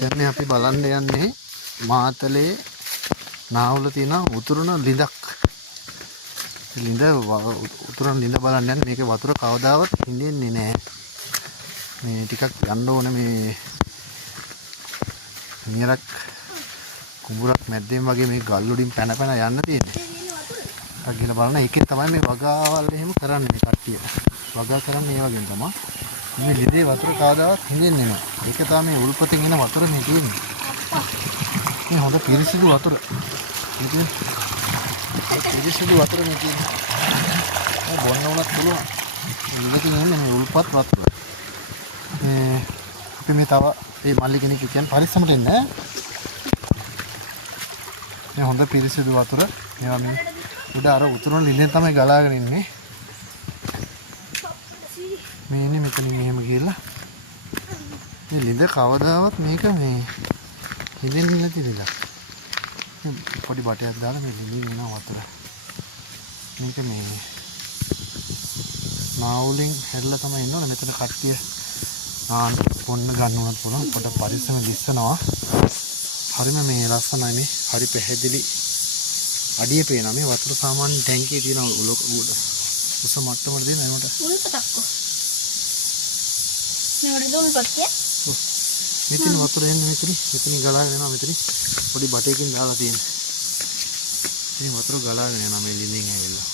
දැන් අපි බලන්න යන්නේ මාතලේ නාවල තියෙන උතුරන ලිඳක්. ලිඳ උතුරන ලිඳ බලන්න යන්නේ. මේකේ වතුර කවදාවත් හිඳෙන්නේ නැහැ. මේ ටිකක් යන්න ඕනේ මේ නියරක් කුඹුරක් මැද්දෙන් වගේ මේ ගල් වලින් පැන පැන යන්න තියෙන්නේ. අර ගිහලා බලන්න ඒකෙන් තමයි මේ වගාවල් එහෙම කරන්නේ මේ කට්ටිය. වගා කරන්නේ ඒ වගේම තමයි. මේ ලිඳේ වතුර කවදාවත් හිඳෙන්නේ නැහැ. ඒක තමයි මේ උල්පතෙන් එන වතුර මේ තියෙන්නේ. මේ හොඳ පිරිසිදු වතුර. ඉතින් පිරිසිදු වතුර මේ තියෙන්නේ. බොන්න උනත් පුළුවන්. ලිඳකින් එන්නේ මේ උල්පත් වතුර. අපි මේ තව මේ මල්ලි කෙනෙක් කියන්නේ පරිස්සමට එන්නේ ඈ. මේ හොඳ පිරිසිදු වතුර. මේවා මේ උඩ අර උතුරන ලිඳෙන් තමයි ගලාගෙන ඉන්නේ. මේ ඉන්නේ මෙතනින් මෙහෙම ගිහලා. මේ ලිඳ කවදාවත් මේක මේ හිඳෙන්නේ නැති ලිඳක්. පොඩි බටයක් දාලා මේ ලිඳින් එන වතුර. මේක මේ නාවුලින් හැදලා තමයි ඉන්නවනේ මෙතන කට්ටිය. පොන්න ගන්න උනත් පුළුවන්. පොඩ පරිස්සම දිස්සනවා. හරිම මේ ලස්සනයි මේ. හරි පැහැදිලි අඩිය පේනවා. මේ වතුර සාමාන්‍ය ටැංකියේ තියෙන උස මට්ටමට දෙන ඒකට. උල්පතක්කෝ. මේවට උල්පත්ය. මෙතන වතුර එන්නේ මෙතනින් ගලාගෙන යනවා මෙතනින්. පොඩි බටයකින් දාලා තියෙනවා. මේ වතුර ගලාගෙන යනවා මේ ලිඳින් ඇවිල්ලා.